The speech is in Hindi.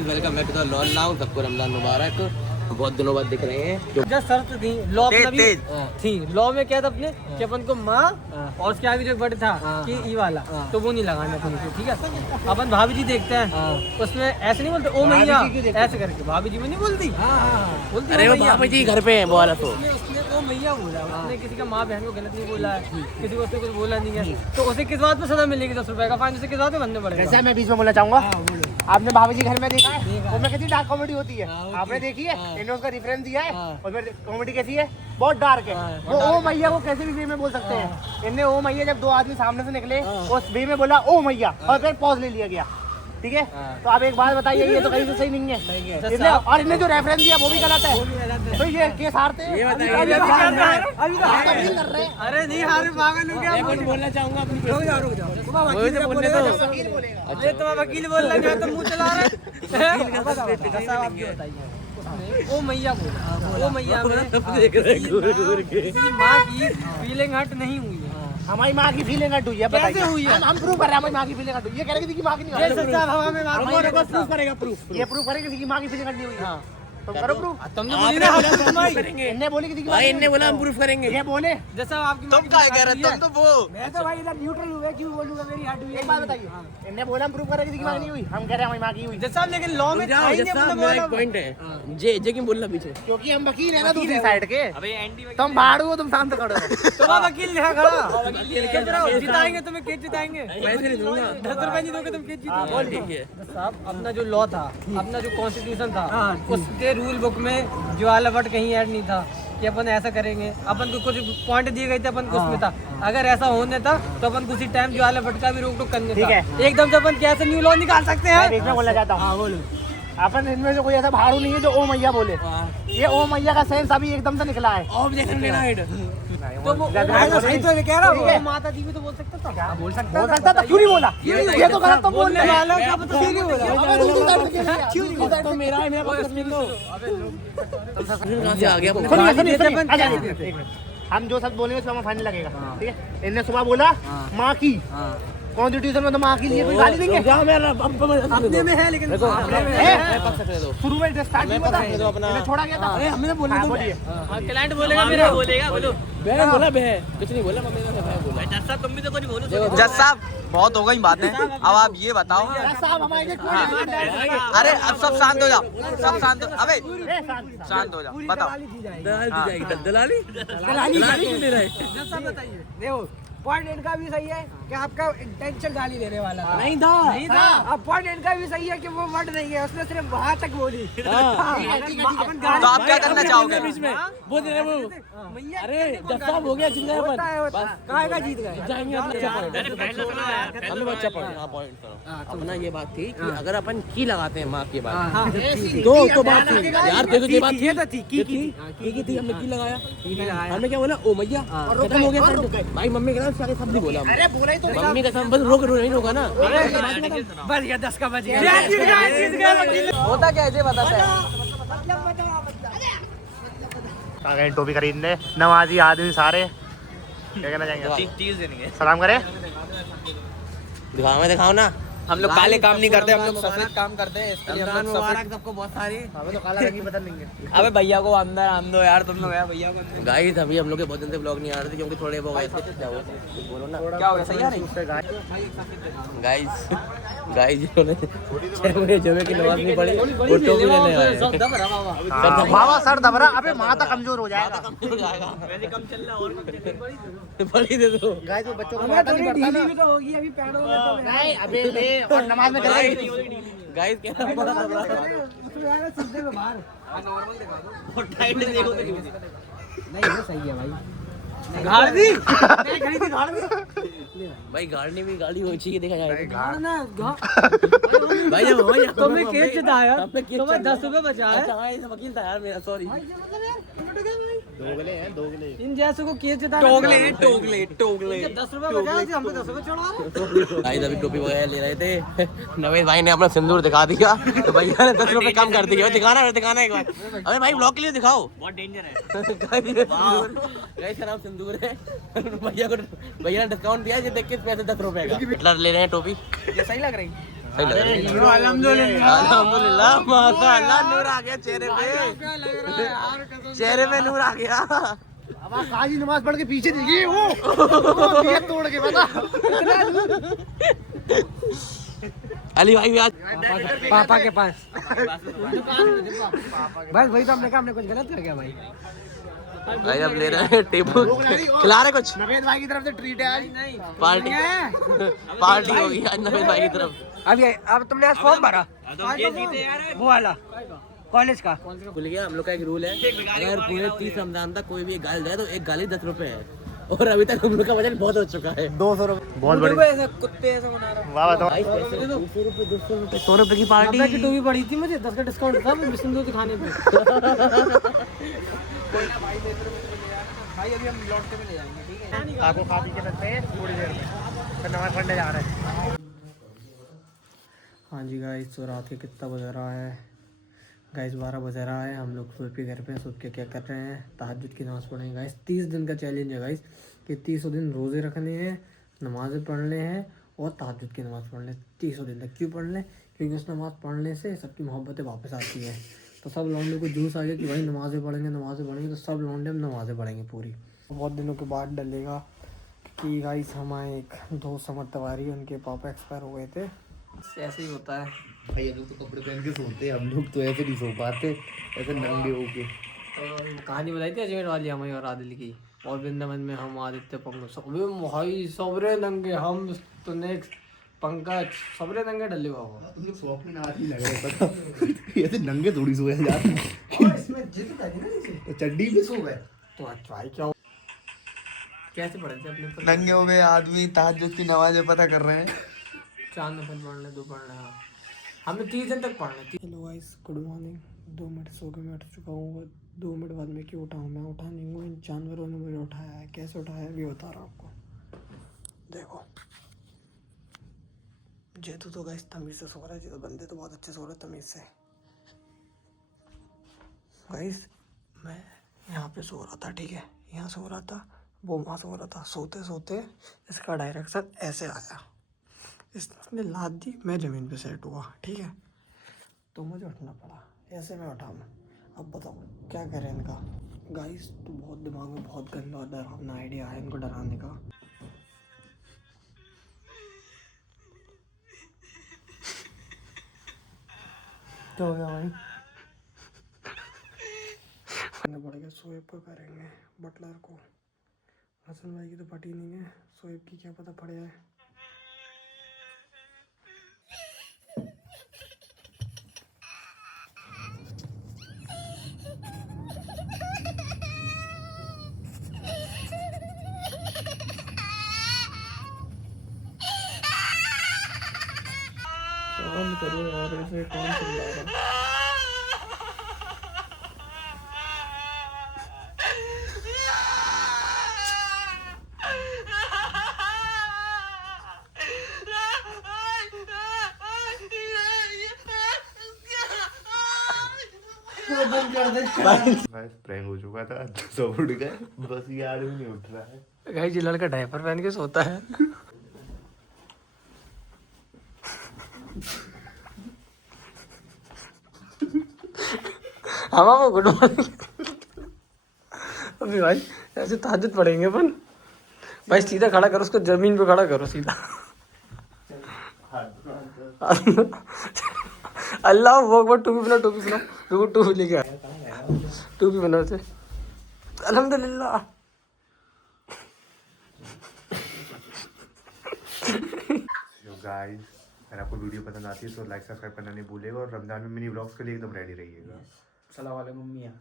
Welcome back to the lawn now. सबको रमजान मुबारक। बहुत दिनों बाद दिख रहे हैं। जो शर्त थी लॉ थी, लॉ में क्या था अपने कि अपन को माँ और उसके आगे जो वर्ड था कि ई वाला तो वो नहीं लगाना अपन को, ठीक है। अपन भाभी जी देखते हैं उसमें ऐसे नहीं बोलते ओ मैया ऐसे करके, भाभी जी में नहीं बोलती, बोलती अरे वो भाभी जी घर पे हैं वो वाला तो उसने ओ मैया बोला, उसने किसी का माँ बहन को गलत नहीं बोला है, किसी को उसने कुछ बोला नहीं है, तो उसे किस बात पे सजा मिलेगी? 10 रुपए का फाइन उसे किस बात पे भरने पड़ेगा? वैसे मैं बीच में बोलना चाहूंगा, आपने भाभी जी घर में देखा है वो में कितनी डार्क कॉमेडी होती है, आपने देखी है? इन्होंने उसका रेफरेंस दिया है और फिर कॉमेडी कैसी है, बहुत डार्क है। वो ओ मैया को कैसे भी वे में बोल सकते हैं। इनने ओ मैया जब दो आदमी सामने से निकले उस वे में बोला ओ मैया और फिर पॉज ले लिया गया, ठीक है। तो आप एक बात बताइए, ये तो कहीं से सही नहीं है। और इन्हें जो रेफरेंस दिया वो भी गलत है, तो ये केस हारते हैं। अरे नहीं हारे पागल हो क्या? बोलना चाहूंगा अरे तुम वकील बोल रहे हो तो मुंह चला रहे ओ मैया बोला, ओ मैया माँ की फीलिंग हट नहीं हुई है। हमारी माँ की फीलिंग हट हुई है, कैसे हुई है? हम प्रूव कर रहे हैं हमारी माँ की फीलिंग हट हुई है। ये कह रहे कि माँ की नहीं ये सच्चा हवा में प्रूफ करेगा, प्रूफ ये प्रूफ करेगा किसी की माँ की फीलिंग हट नहीं हुई। तुम करो प्रूफ। तुमने बोली ना हम करेंगे, इन्हें बोली किसी की भाई इनने बोला हम प्रूफ करेंगे। ये बोले जैसा आपकी तुम क्या कह रहे हो? तुम तो वो मैं तो भाई इधर न्यूट्रल हुए, क्यों बोलूंगा मेरी हट हुई है। एक बात बताइए, इन्हें बोला हम प्रूफ करें किसी की माँ नहीं हुई, हम कह रहे हैं हमारी माँ की हुई। जैसा लेकिन लॉ में था ही नहीं अपना मेरा एक पॉइंट है। जे क्यों बोलना पीछे? क्योंकि हम वकील है ना दूसरी साइड के। अबे एंटी तुम भाड़ हो, तुम शांत खड़ो। तुम वकील लिखा खड़ा जिताएंगे, तुम्हें केस जिताएंगे। पैसे नहीं दूंगा। 10 रुपए नहीं दोगे तुम केस जीतोगे। साहब अपना जो लॉ था, अपना जो कॉन्स्टिट्यूशन था, उसके रूल बुक में ज्वाला भट्ट कहीं ऐड नहीं था कि अपन ऐसा करेंगे। अपन को कुछ पॉइंट दिए गए थे, अपन को उसमें था अगर ऐसा होने था तो अपन उसी टाइम ज्वाला भट्ट का भी रोक टोक करने था। एकदम से अपन कैसे न्यू लॉ निकाल सकते हैं? बीच में बोलना चाहता हूँ, अपन इनमें से कोई ऐसा भाड़ू नहीं है जो ओ मैया बोले। ये ओ मैया का सेंस अभी एकदम से निकला है। तो वो सही तो कह रहा हूँ, माता जी भी तो बोल सकता था। क्या बोल सकता था? क्यों नहीं बोला? ये तो गलत तो बोलने वाला क्या पता ठीक बोला। क्यों नहीं? तो मेरा है, मेरा पक्ष मिल लो। आ गया हम जो सब बोलेंगे उसमें हमें फाइन लगेगा, ठीक है। इनने सुबह बोला माँ की, कॉन्स्टिट्यूशन में तो माँ के लिए कोई गाली देंगे? अपने में है लेकिन शुरू में स्टार्ट नहीं होता, इन्हें छोड़ा गया था। अरे हमने बोलने दो। क्लाइंट बोलेगा, मेरा बोलेगा, बोलो। बहन बोला, बहन कुछ नहीं बोला, मम्मी ने बहन बोला। जज साहब तुम भी तो कुछ बोलो। जज साहब बहुत हो गई बातें, अब आप ये बताओ। साहब हमारे अरे अब सब शांत हो जाओ, सब शांत हो। अबे शांत हो जाओ, बताओ। दलाली क्यों दे रहे? जज साहब बताइए। देखो पॉइंट इनका भी सही है कि आपका इंटेंशन गाली देने वाला था। नहीं था, नहीं था। अब पॉइंट इनका भी सही है कि वो वर्ड नहीं है, उसने सिर्फ वहाँ तक बोली। तो आप क्या करना चाहोगे? बीच में वो दे रहे वो। अरे जब साहब हो गया, जीत गए अपन। कहाँ का जीत गए? जाएंगे अपना पॉइंट। हमें बच्चा पॉइंट करो। अपना ये बात थी कि अगर अपन की लगाते हैं माँ के बाद तो बात थी यार। देखो ये बात थी की थी, हमने की लगाया, हमने क्या बोला ओ मैया, खत्म हो गया। भाई मम्मी के नाम सारे शब्द ही बोला। अरे बोला ही तो मम्मी का नाम बस रोक नहीं रोका ना। बच गया, 10 का बच गया। होता क्या है बताता है। आ गए टोपी खरीदने, नवाजी आदमी सारे। क्या कहना चाहेंगे? 30 देंगे। सलाम करे। दिखाओ ना। हम लोग काले काम नहीं करते, हम लोग सफेद काम करते हैं। इसके लिए हम लोग सफेद। सबको बहुत सारी। हमें तो काला रंग बदल लेंगे। अबे भैया को अंदर आम दो यार, तुम लोग यार भैया को अंदर। गाइस अभी हम लोग के बहुत दिन से ब्लॉग नहीं आ रहे थे क्योंकि थोड़े वो गए थे। क्या हुआ? बोलो ना क्या हो गया? सही आ रही? गाइस जिन्होंने जमे की नमाज नहीं पढ़ी वो टोपी लेने आए। बाबा सर दबरा, अबे माता कमजोर हो जाएगा। कम चल रहा और पढ़ी दे दो। गाइस वो बच्चों को माता नहीं पड़ता ना। भी तो होगी अभी पैरों में तो नहीं अबे ले और नमाज में गए। गाइस क्या बड़ा दबरा उसमें आया सीधे में बाहर नॉर्मल दिखा दो। टाइट देखो तो नहीं, वो सही है भाई। गाड़ी नहीं खरीदी, गाड़ी भाई गाड़ी भी गाड़ी हो चाहिए देखा जाए। ना भाई जब हो या तुमने केस जिताया, तुम्हें 10 रुपए बचा है। अच्छा भाई वकील था यार मेरा, सॉरी। दोगले हैं, दोगले। इन जैसों को केस जिताया। टोगले 10 रुपए बचा है, हमको 10 रुपए चढ़ा रहे। गाइस अभी टोपी वगैरह ले रहे थे, नवेद भाई ने अपना सिंदूर दिखा दिया तो भैया ने 10 रुपए कम कर दिया। दिखाना एक बार। अरे भाई ब्लॉग के लिए दिखाओ, बहुत डेंजर है। गाइस का नाम सिंदूर है। भैया ने डिस्काउंट दिया, ये देख के पैसे 10 रुपए का। हिटलर ले रहे हैं टोपी। ये सही लग रही? सही लग रही है। अल्हम्दुलिल्लाह माशाअल्लाह, नूर आ गया चेहरे पे, चेहरे पे नूर आ गया। अब आप काजी नमाज पढ़ के पीछे देखिए वो नियत तोड़ के बता। अली भाई भी आज पापा के पास। बस वही तो हमने कहा, हमने कुछ गलत कर गया भाई। भाई अब ले रहे हैं टेबल, खिला रहे कुछ नवेद भाई की तरफ से ट्रीट है आज। पार्टी, पार्टी होगी आज नवेद भाई की तरफ। अब तुमने आज फॉर्म भरा वो वाला कॉलेज का? भूल गया, हम लोग का एक रूल है, अगर पूरे 30 रमजान तक कोई भी एक गाली जाए तो एक गाली 10 रुपए है, और अभी तक हम लोग का वजन बहुत हो चुका है। 200 रुपए बहुत बड़ी। ऐसा कुत्ते ऐसा बना रहा। वाह बताओ। 200 रुपए 200 रुपए 100 रुपए की पार्टी। की टोपी पड़ी थी मुझे, 10 का डिस्काउंट था बिस्कुट दिखाने पे। भाई अभी हम लौट के भी ले जाएंगे, ठीक है? आपको खा पी के लगते हैं थोड़ी देर में, फिर नमाज पढ़ने जा रहे हैं। हाँ जी गाइस, तो रात के कितना बज रहा है गाइस? 12 बज रहा है। हम लोग सूर्य के घर पे सूर्य के क्या कर रहे हैं, तहज्जुद की नमाज़ पढ़ेंगे गाइस। 30 दिन का चैलेंज है गाइस कि 30 दिन रोज़े रखने हैं, नमाज़ें पढ़ने हैं और तहज्जुद की नमाज़ पढ़ने 30 दिन तक। क्यों पढ़ लें? क्योंकि उस नमाज़ पढ़ने से सबकी मोहब्बतें वापस आती है। तो सब लौंडे को जूस आ गया कि भाई नमाज़ें पढ़ेंगे, तो सब लौंडे हम नमाज़ें पढ़ेंगे पूरी। बहुत दिनों के बाद डलेगा कि गाइस हमारे एक दोस्त समर तिवारी, उनके पापा एक्सपायर हो गए थे। ऐसे ही होता है भाई लोग तो कपड़े पहन के सोते हैं, हम लोग तो ऐसे नहीं सो पाते, ऐसे नंगे होके। तो कहानी बताई थी अजमेर वाली हमारी और आदिल की, और वृंदावन में हम आदित्य पंकज भाई सबरे नंगे, हम तो नेक्स्ट पंकज सबरे नंगे डले हुआ। तुम लोग शौक में नाच नहीं लग रहे, पता ऐसे नंगे थोड़ी सोए जाते और इसमें जिद था ना नीचे, चड्डी में सो गए। तो भाई क्या कैसे पढ़े थे अपने? नंगे हो गए आदमी, तहज्जुद की नमाज़ें पता कर रहे हैं। 4 नफल पढ़ने, 2 पढ़ने, हाँ हमने 30 दिन तक पढ़ना। Hello guys, good morning. 2 minute सो के मैं उठ चुका हूँ। 2 मिनट बाद में क्यों उठा हूँ? मैं उठा नहीं हूँ, इन जानवरों ने मुझे उठाया है। कैसे उठाया है भी बता रहा हूँ आपको, देखो। जेतू तो गाइस तमीज़ से सो रहा है, जेतू बंदे तो बहुत अच्छे सो रहे हैं तमीज़ से। गाइस मैं यहाँ पे सो रहा था, ठीक है, यहाँ सो रहा था, वो वहाँ सो रहा था। सोते सोते इसका डायरेक्शन ऐसे आया, इसने लात दी, मैं ज़मीन पे सेट हुआ, ठीक है, तो मुझे उठना पड़ा। ऐसे मैं उठा मैं। अब बताओ क्या करें इनका? गाइस तो बहुत दिमाग में बहुत गंदा डरावना आइडिया है इनको डराने का। क्या हो गया भाई? पड़ेगा सोएब को करेंगे, बटलर को। हसन भाई की तो पटी नहीं है, सोएब की क्या पता पड़ जाए। काम करो यार, ऐसे कौन चिल्ला रहा? बस प्रैंक हो चुका था, सब उठ गए, बस ये आदमी नहीं उठ रहा है। गाइस ये लड़का डायपर पहन के सोता है। हाँ गुड मॉर्निंग। अभी भाई ऐसे तहज्जुद पढ़ेंगे अपन। भाई सीधा खड़ा करो उसको, जमीन पे खड़ा करो सीधा। अल्लाह वो अकबर। टोपी बनाओ, टोपी बनाओ, रुको टोपी लेके आ, टोपी बनाओ से। अल्हम्दुलिल्लाह। गाइस अगर आपको वीडियो पसंद आती है तो लाइक सब्सक्राइब करना नहीं भूलिएगा, और रमजान में मिनी व्लॉग्स के लिए एकदम रेडी रहिएगा। सलाम वालेकुम मियां।